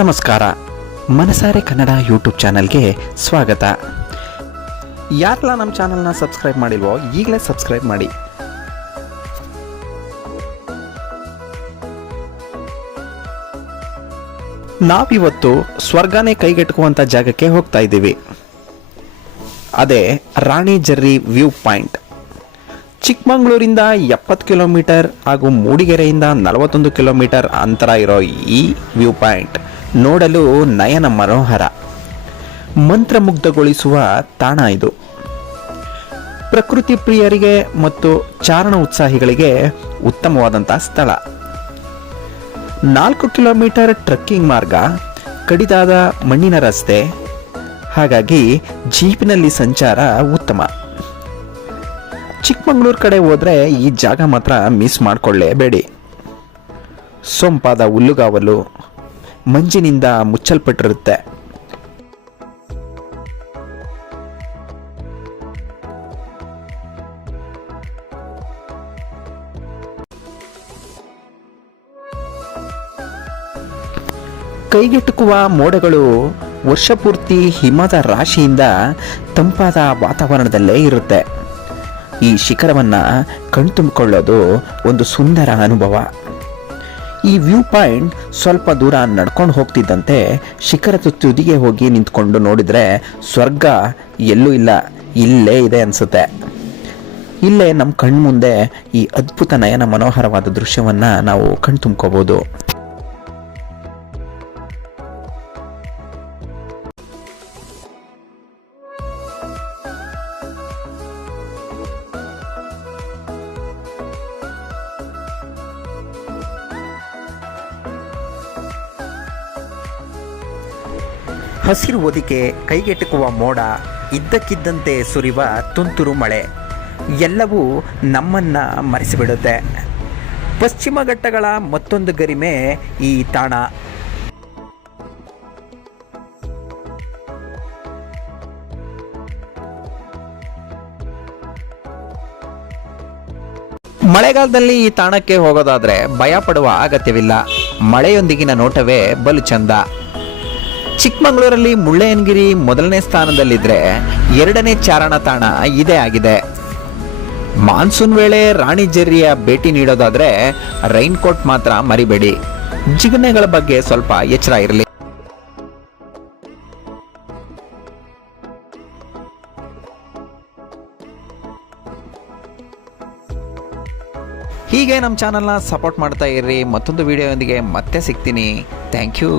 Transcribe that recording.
ನಮಸ್ಕಾರ. ಮನಸಾರೆ ಕನ್ನಡ ಯೂಟ್ಯೂಬ್ ಚಾನಲ್ಗೆ ಸ್ವಾಗತ. ಯಾರೆಲ್ಲ ನಮ್ಮ ಚಾನಲ್ನ ಸಬ್ಸ್ಕ್ರೈಬ್ ಮಾಡಿಲ್ವೋ ಈಗಲೇ ಸಬ್ಸ್ಕ್ರೈಬ್ ಮಾಡಿ. ನಾವಿವತ್ತು ಸ್ವರ್ಗನೇ ಕೈಗೆಟುಕುವಂಥ ಜಾಗಕ್ಕೆ ಹೋಗ್ತಾ ಇದ್ದೀವಿ. ಅದೇ ರಾಣಿ ಜರ್ರಿ ವ್ಯೂ ಪಾಯಿಂಟ್. ಚಿಕ್ಕಮಗಳೂರಿಂದ 70 ಕಿಲೋಮೀಟರ್ ಹಾಗೂ ಮೂಡಿಗೆರೆಯಿಂದ 41 ಕಿಲೋಮೀಟರ್ ಅಂತರ ಇರೋ ಈ ವ್ಯೂ ಪಾಯಿಂಟ್ ನೋಡಲು ನಯನ ಮನೋಹರ, ಮಂತ್ರಮುಗ್ಧಗೊಳಿಸುವ ತಾಣ ಇದು. ಪ್ರಕೃತಿ ಪ್ರಿಯರಿಗೆ ಮತ್ತು ಚಾರಣ ಉತ್ಸಾಹಿಗಳಿಗೆ ಉತ್ತಮವಾದಂಥ ಸ್ಥಳ. 4 ಕಿಲೋಮೀಟರ್ ಟ್ರೆಕ್ಕಿಂಗ್ ಮಾರ್ಗ, ಕಡಿದಾದ ಮಣ್ಣಿನ ರಸ್ತೆ, ಹಾಗಾಗಿ ಜೀಪಿನಲ್ಲಿ ಸಂಚಾರ ಉತ್ತಮ. ಚಿಕ್ಕಮಗಳೂರು ಕಡೆ ಹೋದರೆ ಈ ಜಾಗ ಮಾತ್ರ ಮಿಸ್ ಮಾಡಿಕೊಳ್ಳೇಬೇಡಿ. ಸೊಂಪಾದ ಹುಲ್ಲುಗಾವಲು ಮಂಜಿನಿಂದ ಮುಚ್ಚಲ್ಪಟ್ಟಿರುತ್ತೆ. ಕೈಗೆಟುಕುವ ಮೋಡಗಳು ವರ್ಷಪೂರ್ತಿ ಹಿಮದ ರಾಶಿಯಿಂದ ತಂಪಾದ ವಾತಾವರಣದಲ್ಲೇ ಇರುತ್ತೆ. ಈ ಶಿಖರವನ್ನು ಕಣ್ತುಂಬಿಕೊಳ್ಳೋದು ಒಂದು ಸುಂದರ ಅನುಭವ. ಈ ವ್ಯೂ ಪಾಯಿಂಟ್ ಸ್ವಲ್ಪ ದೂರ ನಡ್ಕೊಂಡು ಹೋಗ್ತಿದ್ದಂತೆ ಶಿಖರದ ತುದಿಗೆ ಹೋಗಿ ನಿಂತ್ಕೊಂಡು ನೋಡಿದರೆ ಸ್ವರ್ಗ ಎಲ್ಲೂ ಇಲ್ಲ, ಇಲ್ಲೇ ಇದೆ ಅನಿಸುತ್ತೆ. ಇಲ್ಲೇ ನಮ್ಮ ಕಣ್ಮುಂದೆ ಈ ಅದ್ಭುತ ನಯನ ಮನೋಹರವಾದ ದೃಶ್ಯವನ್ನು ನಾವು ಕಣ್ತುಂಬ್ಕೋಬೋದು. ಹಸಿರು ಹೊದಿಕೆ, ಕೈಗೆಟುಕುವ ಮೋಡ, ಇದ್ದಕ್ಕಿದ್ದಂತೆ ಸುರಿಯುವ ತುಂತುರು ಮಳೆ ಎಲ್ಲವೂ ನಮ್ಮನ್ನ ಮರೆಸಿಬಿಡುತ್ತೆ. ಪಶ್ಚಿಮ ಘಟ್ಟಗಳ ಮತ್ತೊಂದು ಗರಿಮೆ ಈ ತಾಣ. ಮಳೆಗಾಲದಲ್ಲಿ ಈ ತಾಣಕ್ಕೆ ಹೋಗೋದಾದ್ರೆ ಭಯ ಪಡುವ ಅಗತ್ಯವಿಲ್ಲ. ಮಳೆಯೊಂದಿಗಿನ ನೋಟವೇ ಬಲು ಚಂದ. ಚಿಕ್ಕಮಗಳೂರಲ್ಲಿ ಮುಳ್ಳಯ್ಯನಗಿರಿ ಮೊದಲನೇ ಸ್ಥಾನದಲ್ಲಿದ್ದರೆ ಎರಡನೇ ಚಾರಣ ತಾಣ ಇದೇ ಆಗಿದೆ. ಮಾನ್ಸೂನ್ ವೇಳೆ ರಾಣಿ ಜರ್ರಿಯ ಭೇಟಿ ನೀಡೋದಾದ್ರೆ ರೈನ್ ಕೋಟ್ ಮಾತ್ರ ಮರಿಬೇಡಿ. ಜಿಗಣೆಗಳ ಬಗ್ಗೆ ಸ್ವಲ್ಪ ಎಚ್ಚರ ಇರಲಿ. ಹೀಗೆ ನಮ್ಮ ಚಾನಲ್ನ ಸಪೋರ್ಟ್ ಮಾಡ್ತಾ ಇರ್ರಿ. ಮತ್ತೊಂದು ವಿಡಿಯೋದೊಂದಿಗೆ ಮತ್ತೆ ಸಿಗ್ತೀನಿ. Thank you.